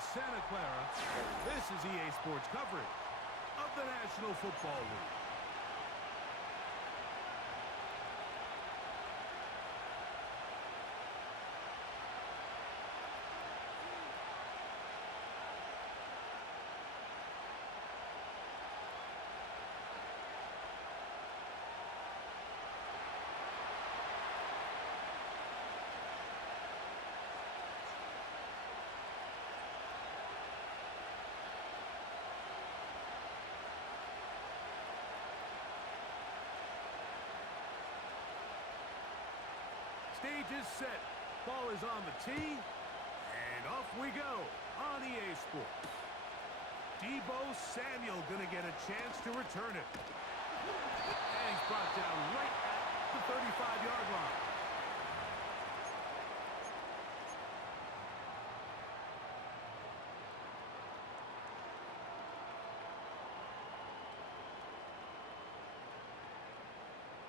Santa Clara. This is EA Sports coverage of the National Football League. Stage is set. Ball is on the tee. And off we go on EA Sports. Deebo Samuel going to get a chance to return it. And he's brought down right at the 35-yard line.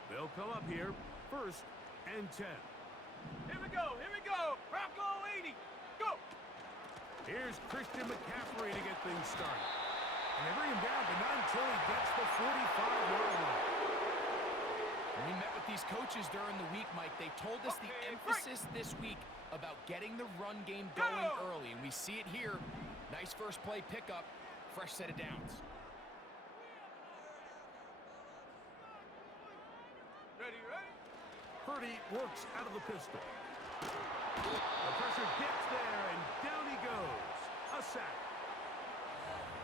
They'll come up here, 1st and 10. Here we go. Bronco 80, go! Here's Christian McCaffrey to get things started. And they bring him down, but not until he gets the 45-yard line. When we met with these coaches during the week, Mike, they told us the emphasis this week about getting the run game going early, and we see it here. Nice first play pickup, fresh set of downs. Ready? Purdy works out of the pistol. The pressure gets there, and down he goes. A sack.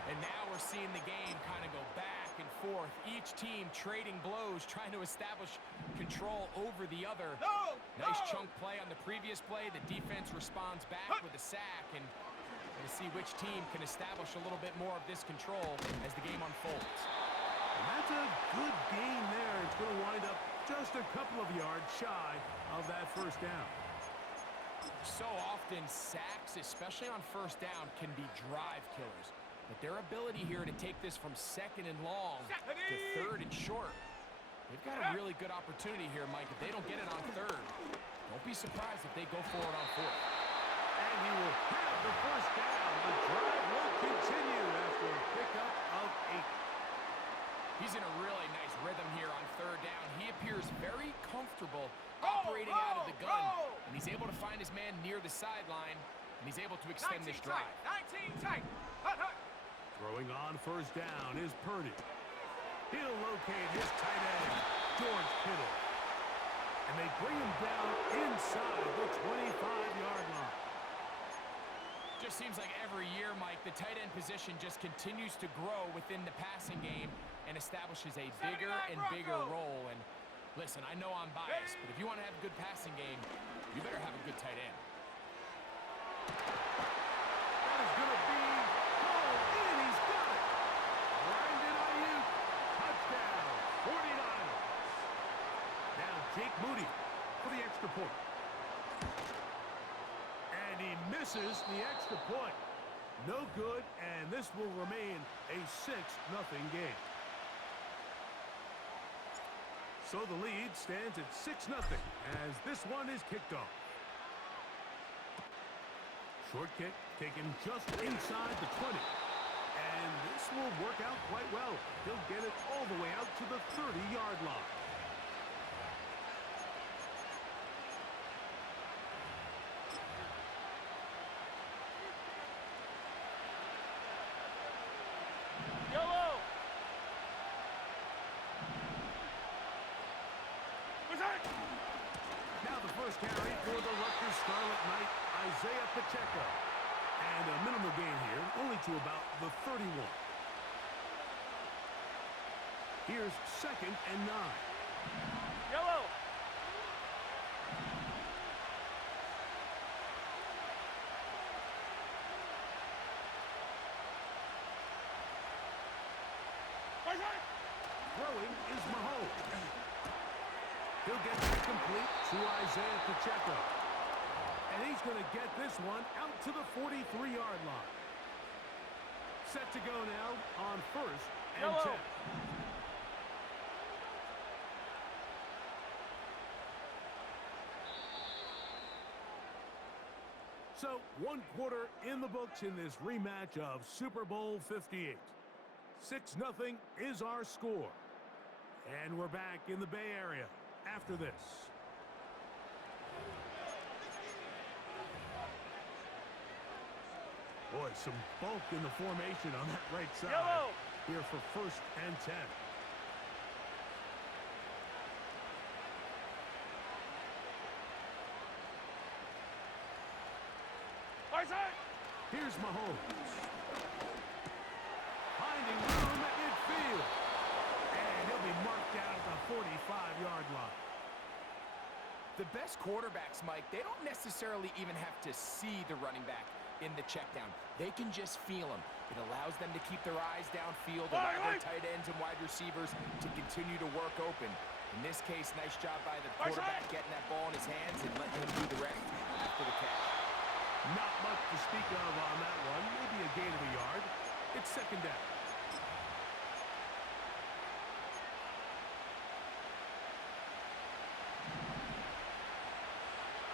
And now we're seeing the game kind of go back and forth. Each team trading blows, trying to establish control over the other. Nice chunk play on the previous play. The defense responds back with a sack, and we'll see which team can establish a little bit more of this control as the game unfolds. And that's a good gain there. It's going to wind up just a couple of yards shy of that first down. So often, sacks, especially on first down, can be drive killers. But their ability here to take this from 2nd and long to 3rd and short, they've got a really good opportunity here, Mike. If they don't get it on 3rd, don't be surprised if they go for it on 4th. And he will have the first down. The drive will continue after a pickup of 8. He's in a really nice rhythm here on 3rd down. He appears very comfortable operating out of the gun, and he's able to find his man near the sideline, and he's able to extend this drive. 19 tight. Hut. Throwing on first down is Purdy. He'll locate his tight end, George Kittle. And they bring him down inside the 25-yard line. Just seems like every year, Mike, the tight end position just continues to grow within the passing game and establishes a bigger and bigger role. And listen, I know I'm biased, but if you want to have a good passing game, you better have a good tight end. That is going to be called in. He's got it. Brandon Ayuk, touchdown, 49ers. Now Jake Moody for the extra point. And he misses the extra point. No good, and this will remain a 6-0 game. So the lead stands at 6-0 as this one is kicked off. Short kick taken just inside the 20. And this will work out quite well. He'll get it all the way out to the 30-yard line. Now the first carry for the Rutgers Scarlet Knight, Isaiah Pacheco. And a minimal gain here, only to about the 31. Here's 2nd and 9. Yellow. Throwing is Mahomes. He'll get it complete to Isaiah Pacheco. And he's going to get this one out to the 43-yard line. Set to go now on 1st and 10. So, 1 quarter in the books in this rematch of Super Bowl 58. 6-0 is our score. And we're back in the Bay Area after this. Boy, some bulk in the formation on that right side. Yellow. Here for 1st and 10. Here's Mahomes. Finding room at midfield. And he'll be marked down at the 45-yard line. The best quarterbacks, Mike, they don't necessarily even have to see the running back in the check down. They can just feel him. It allows them to keep their eyes downfield, allow their tight ends and wide receivers to continue to work open. In this case, nice job by the quarterback getting that ball in his hands and letting him do the rest after the catch. Not much to speak of on that one. Maybe a gain of a yard. It's 2nd down.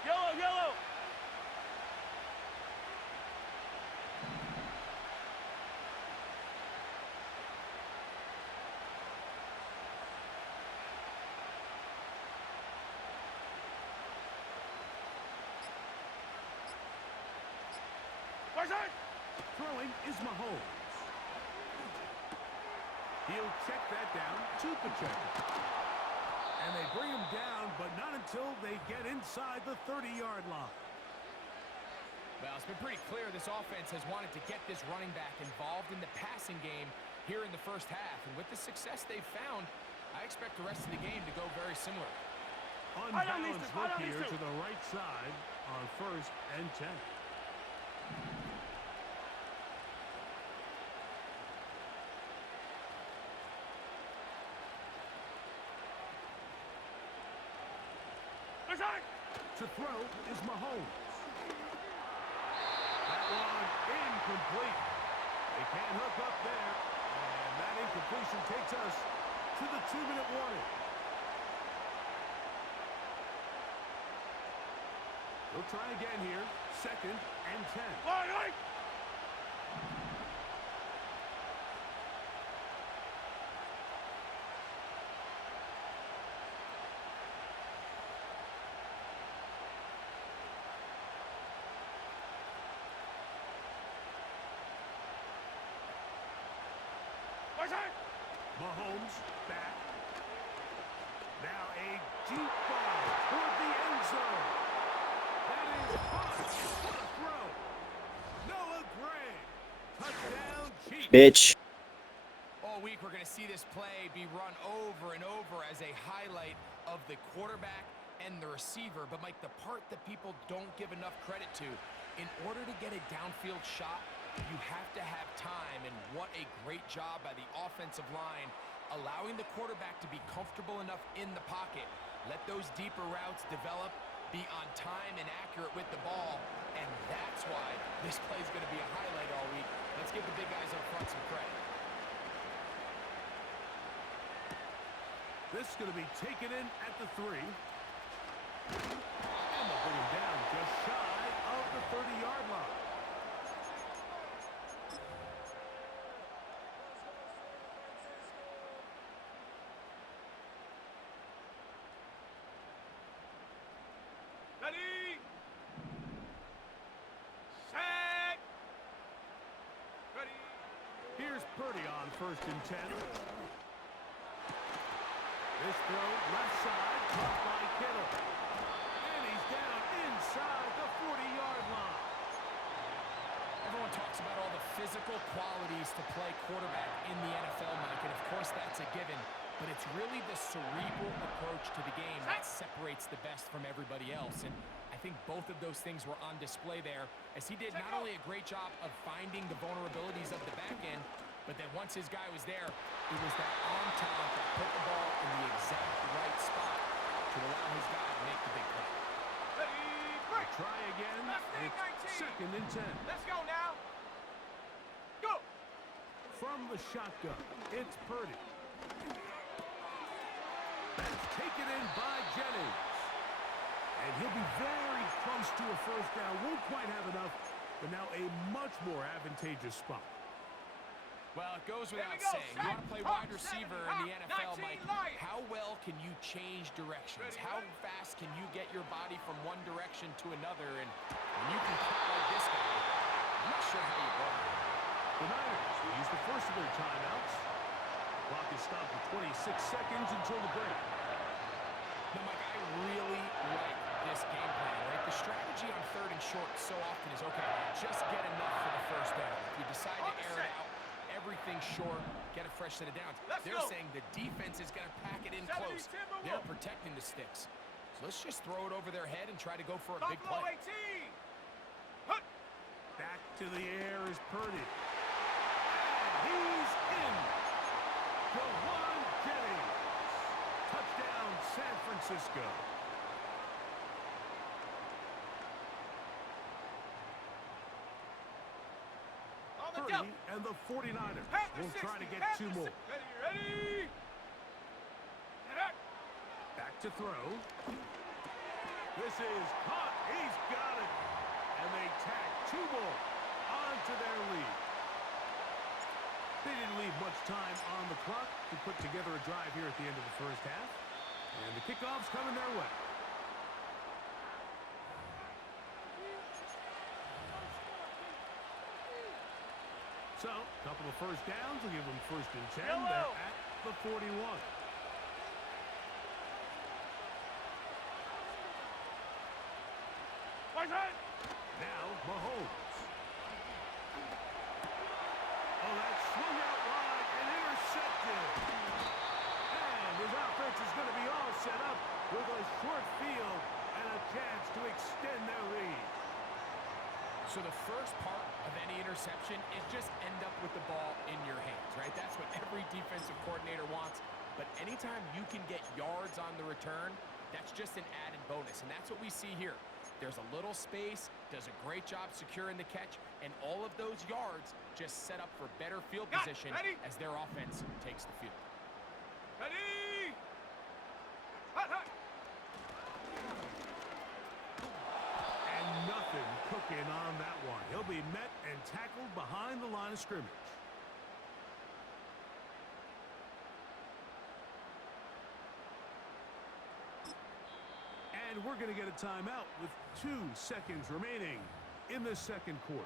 Yellow, yellow. Throwing is Mahomes. He'll check that down to Pacheco. And they bring him down, but not until they get inside the 30-yard line. Well, it's been pretty clear this offense has wanted to get this running back involved in the passing game here in the first half. And with the success they've found, I expect the rest of the game to go very similar. Unbalanced look here to the right side on 1st and 10. To throw is Mahomes. That one incomplete. They can't hook up there. And that incompletion takes us to the 2-minute warning. We'll try again here. 2nd and 10. Mahomes back. Now a deep ball toward the end zone. That is caught. What a throw. Noah Gray. Touchdown Chiefs. Bitch. All week we're going to see this play be run over and over as a highlight of the quarterback and the receiver. But, Mike, the part that people don't give enough credit to, in order to get a downfield shot, you have to have time, and what a great job by the offensive line, allowing the quarterback to be comfortable enough in the pocket, let those deeper routes develop, be on time and accurate with the ball, and that's why this play is going to be a highlight all week. Let's give the big guys up front some credit. This is going to be taken in at the 3. And they'll bring him down just shy of the 30-yard line. Ready. Set. Ready. Here's Purdy on 1st and 10. This throw left side, caught by Kittle. And he's down inside the 40-yard line. Everyone talks about all the physical qualities to play quarterback in the NFL, Mike, and of course that's a given. But it's really the cerebral approach to the game that separates the best from everybody else. And I think both of those things were on display there, as he did not only a great job of finding the vulnerabilities of the back end, but then once his guy was there, it was that arm talent that put the ball in the exact right spot to allow his guy to make the big play. Ready. Break. Try again. It's 2nd and 10. Let's go now. Go. From the shotgun, it's Purdy. That's taken in by Jennings. And he'll be very close to a first down. Won't quite have enough, but now a much more advantageous spot. Well, it goes without go, saying. You set, want to play hot, wide receiver 70, in the hot, NFL, 19 Mike. light. How well can you change directions? Ready, How ready? fast can you get your body from one direction to another? And when you can cut like this guy, I'm not sure how you go. The Niners will use the first of their timeouts. The clock is stopped at 26 seconds until the break. Now, Mike, I really like this game plan, right? The strategy on 3rd and short so often is, okay, just get enough for the first down. If you decide to air it out, everything short, get a fresh set of downs. They're saying the defense is going to pack it in close. They're protecting the sticks. So let's just throw it over their head and try to go for a big play. 18. Back to the air is Purdy. And he's in. Jawan Jennings. Touchdown, San Francisco. Purdy and the 49ers will try to get 2 more. Ready? Back to throw. This is caught. He's got it. And they tack 2 more onto their lead. They didn't leave much time on the clock to put together a drive here at the end of the first half. And the kickoff's coming their way. So, a couple of first downs will give them 1st and 10. Yellow. They're at the 41. Now, Mahomes. Oh, that swung out wide and intercepted. And his offense is going to be all set up with a short field and a chance to extend their lead. So the first part of any interception is just end up with the ball in your hands, right? That's what every defensive coordinator wants. But anytime you can get yards on the return, that's just an added bonus. And that's what we see here. There's a little space, does a great job securing the catch, and all of those yards just set up for better field position as their offense takes the field. Ready? And nothing cooking on that one. He'll be met and tackled behind the line of scrimmage. And we're going to get a timeout with 2 seconds remaining in the second quarter.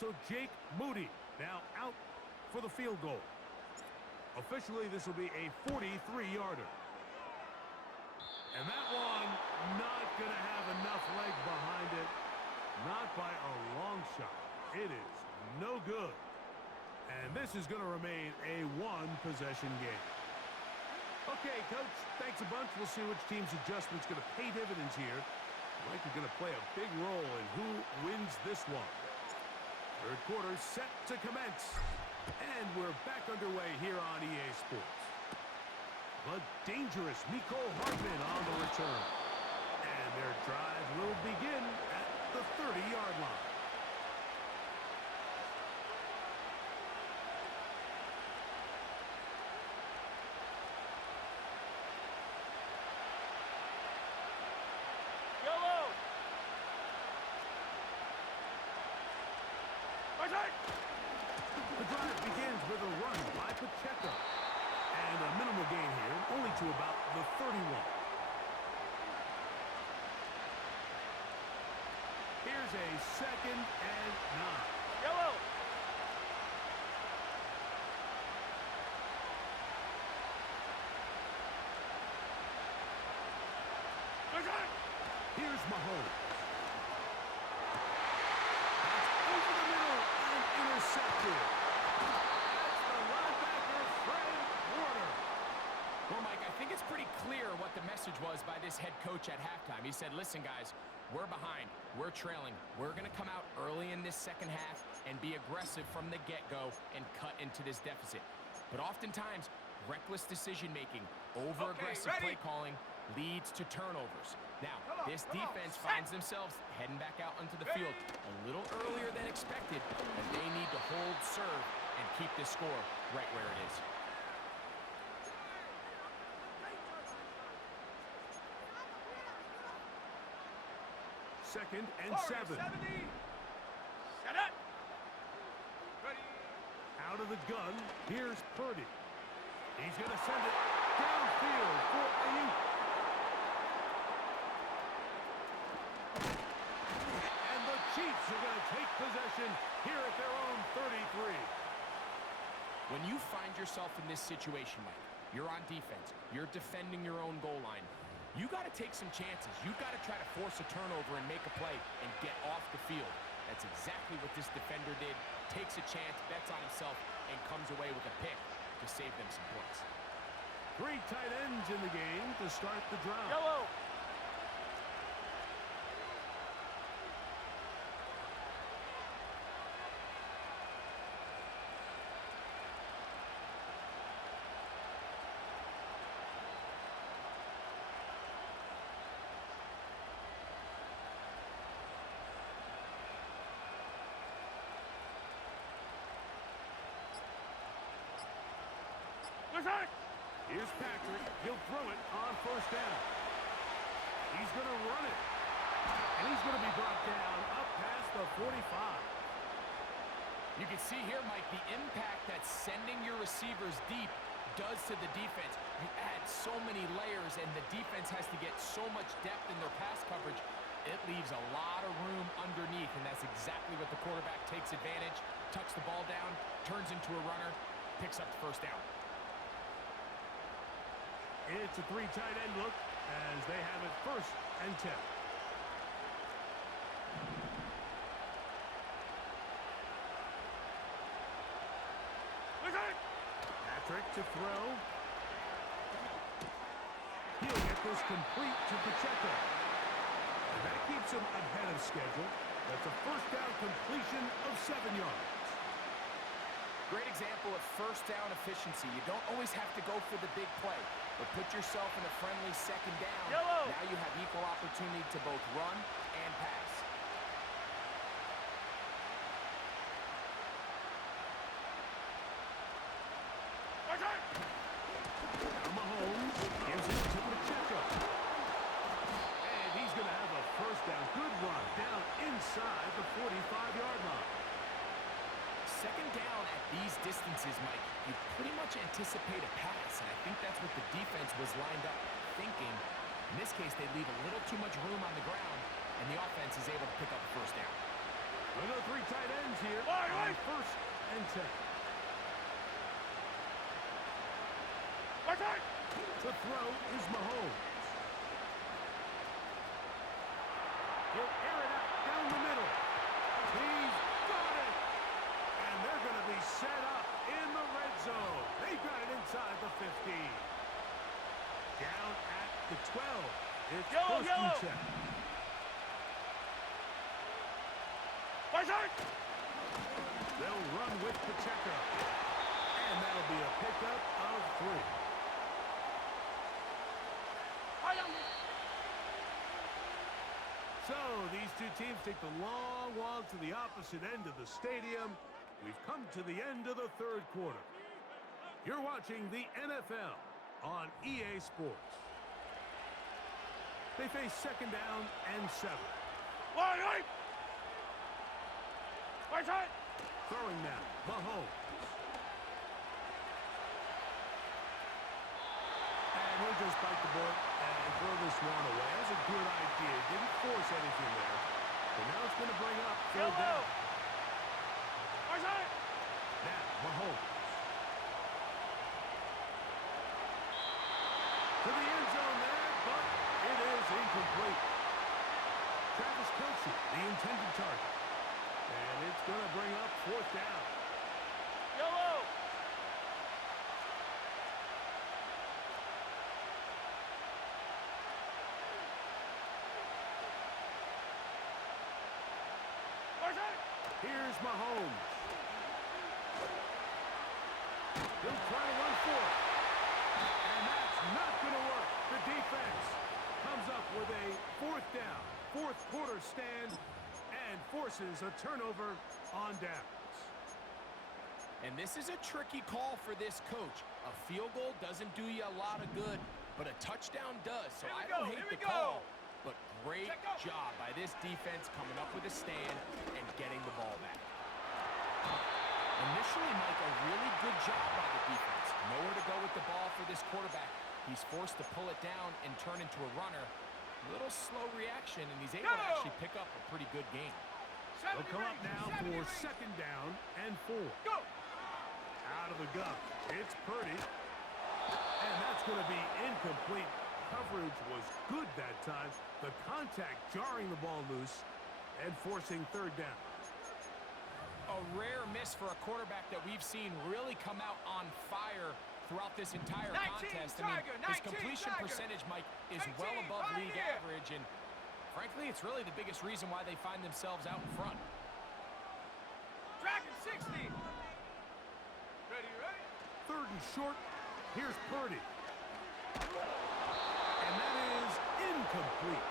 So Jake Moody now out for the field goal. Officially, this will be a 43-yarder. And that one not going to have enough leg behind it. Not by a long shot. It is no good. And this is going to remain a 1-possession game. Okay, Coach, thanks a bunch. We'll see which team's adjustment's going to pay dividends here. Likely going to play a big role in who wins this one. Third quarter set to commence. And we're back underway here on EA Sports. The dangerous Miko Hardman on the return. And their drive will begin at the 30-yard line. The drive begins with a run by Pacheco. And a minimal gain here, only to about the 31. Here's a 2nd and 9. Yellow. Here's Mahomes. That's over the middle and intercepted. That's the linebacker, Fred Warner. Well, Mike, I think it's pretty clear what the message was by this head coach at halftime. He said, listen, guys, we're behind. We're trailing. We're going to come out early in this second half and be aggressive from the get-go and cut into this deficit. But oftentimes, reckless decision-making, over-aggressive play calling leads to turnovers. Now, this defense finds themselves heading back out onto the field a little earlier than expected, as they need to hold serve and keep this score right where it is. 2nd and Forward, 7. 70. Set it. Ready. Out of the gun, here's Purdy. He's going to send it downfield for Ayuk. And the Chiefs are going to take possession here at their own 33. When you find yourself in this situation, Mike, you're on defense, you're defending your own goal line, you got to take some chances. You got to try to force a turnover and make a play and get off the field. That's exactly what this defender did. Takes a chance, bets on himself, and comes away with a pick to save them some points. 3 tight ends in the game to start the drive. Yellow. Here's Patrick. He'll throw it on 1st down. He's going to run it. And he's going to be brought down up past the 45. You can see here, Mike, the impact that sending your receivers deep does to the defense. You add so many layers, and the defense has to get so much depth in their pass coverage. It leaves a lot of room underneath, and that's exactly what the quarterback takes advantage, tucks the ball down, turns into a runner, picks up the 1st down. It's a 3 tight end look as they have it 1st and 10. Patrick to throw. He'll get this complete to Pacheco. And that keeps him ahead of schedule. That's a 1st down completion of 7 yards. Great example of 1st down efficiency. You don't always have to go for the big play, but put yourself in a friendly 2nd down. Yellow. Now you have equal opportunity to both run and pass. Now Mahomes gives it to Pacheco. And he's going to have a 1st down. Good run down inside the 45-yard line. 2nd down at these distances, Mike, you pretty much anticipate a pass, and I think that's what the defense was lined up thinking. In this case, they leave a little too much room on the ground, and the offense is able to pick up the 1st down. We'll go 3 tight ends here Right. on 1st and 10. The throw is Mahomes. He'll air it out down the middle. He's got it. And they're going to be set up in the red zone. They've got it inside the 15. Down at the 12. It's Yellow. 1st and 10. They'll run with Pacheco. And that'll be a pickup of 3. So these 2 teams take the long walk to the opposite end of the stadium. We've come to the end of the 3rd quarter. You're watching the NFL on EA Sports. They face 2nd down and 7. Throwing now, Mahomes. And he'll just bite the bullet and throw this one away. That's a good idea. Didn't force anything there. But now it's going to bring up 3rd down. Now, Mahomes. To the end zone there, but it is incomplete. Travis Kelce, the intended target. And it's going to bring up 4th down. Yellow. Here's Mahomes. He'll try to run for it. And that's not going to work. The defense comes up with a 4th down, 4th quarter stand, and forces a turnover on downs. And this is a tricky call for this coach. A field goal doesn't do you a lot of good, but a touchdown does. So I don't hate the call, but Great job by this defense coming up with a stand and getting the ball back. Initially, Mike, a really good job by the defense. Nowhere to go with the ball for this quarterback. He's forced to pull it down and turn into a runner. A little slow reaction, and he's able to actually pick up a pretty good game. They'll come up now for second down and 4. Go! Out of the gun. It's Purdy. And that's going to be incomplete. Coverage was good that time. The contact jarring the ball loose and forcing third down. A rare miss for a quarterback that we've seen really come out on fire throughout this entire contest. I mean, his completion percentage, Mike, is well above league average, and frankly, it's really the biggest reason why they find themselves out in front. Dragon 60. Ready? Third and short. Here's Purdy. And that is incomplete.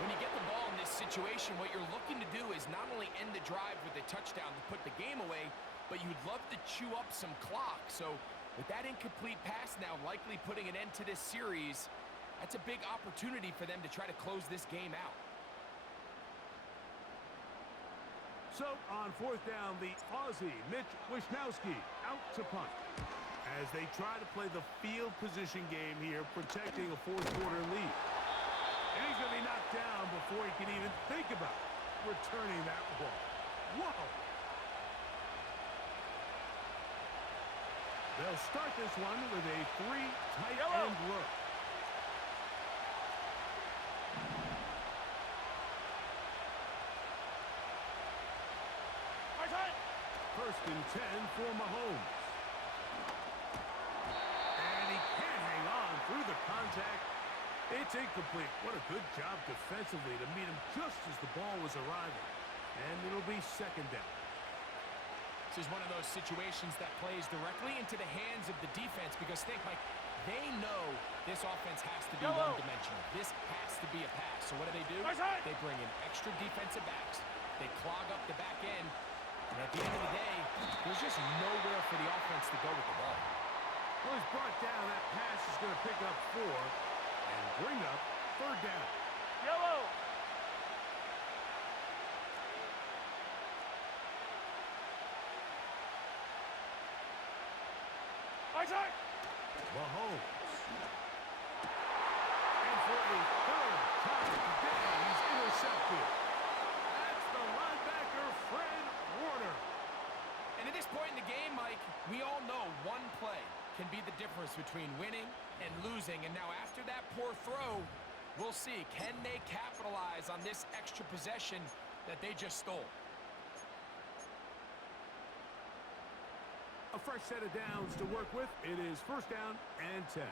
When you get the ball in this situation, what you're looking to do is not only end the drive with a touchdown to put the game away, but you'd love to chew up some clock. So with that incomplete pass now likely putting an end to this series, that's a big opportunity for them to try to close this game out. So on fourth down, the Aussie, Mitch Wishnowski, out to punt. As they try to play the field position game here, protecting a fourth quarter lead. And he's going to be knocked down before he can even think about returning that ball. Whoa! They'll start this one with a 3 tight end look. First and 10 for Mahomes. And he can't hang on through the contact. It's incomplete. What a good job defensively to meet him just as the ball was arriving. And it'll be second down. This is one of those situations that plays directly into the hands of the defense because think, Mike, they know this offense has to be one-dimensional. This has to be a pass. So what do? They bring in extra defensive backs. They clog up the back end. And at the end of the day, there's just nowhere for the offense to go with the ball. Well, he's brought down. That pass is going to pick up 4 and bring up third down. Yellow. Mahomes. And for a third time today, he's intercepted. That's the linebacker, Fred Warner. And at this point in the game, Mike, we all know one play can be the difference between winning and losing. And now after that poor throw, we'll see. Can they capitalize on this extra possession that they just stole? A fresh set of downs to work with. It is first down and 10.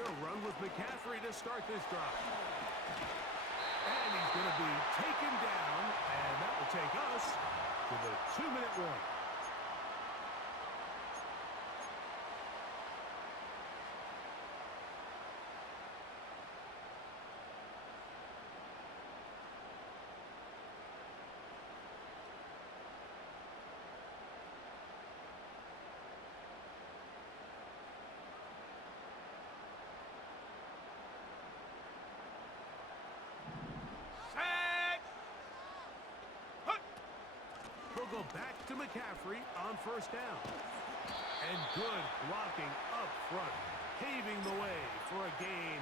They'll run with McCaffrey to start this drive. And he's going to be taken down, and that will take us to the 2-minute warning. Go back to McCaffrey on first down. And good blocking up front, paving the way for a gain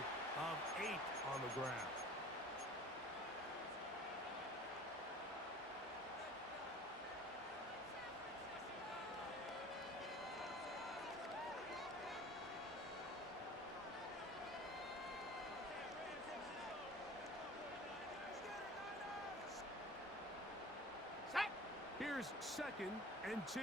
of 8 on the ground. Here's second and 2.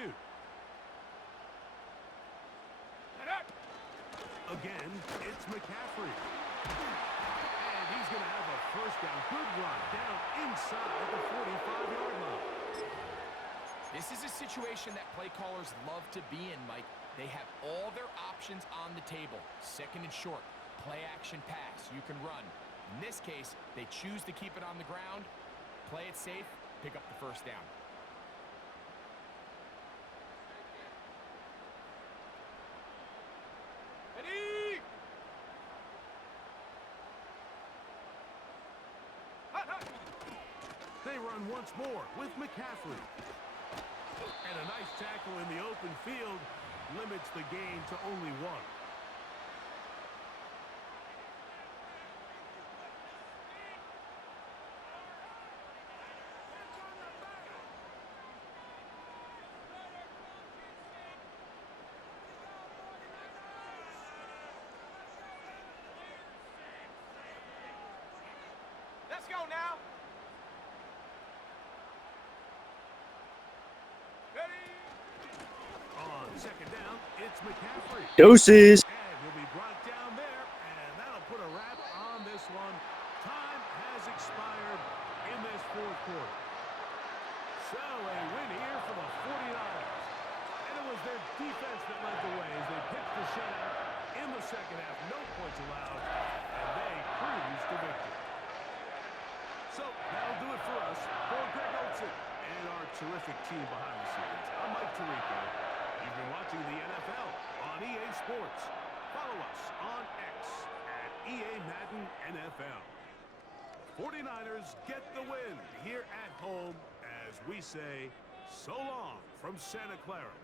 Again, it's McCaffrey. And he's going to have a first down. Good run down inside the 45-yard line. This is a situation that play callers love to be in, Mike. They have all their options on the table. Second and short, play action pass. You can run. In this case, they choose to keep it on the ground, play it safe, pick up the first down. They run once more with McCaffrey. And a nice tackle in the open field limits the gain to only one. Let's go now. Ready? On second down, it's McCaffrey. Doses. And he'll be brought down there, and that'll put a wrap on this one. Time has expired in this fourth quarter. So a win here for the 49ers. And it was their defense that led the way as they pitched the shutout in the second half. No points allowed, and they cruised to victory. So that'll do it for us. For Greg Olsen and our terrific team behind the scenes, I'm Mike Tirico. You've been watching the NFL on EA Sports. Follow us on X at EA Madden NFL. 49ers get the win here at home as we say so long from Santa Clara.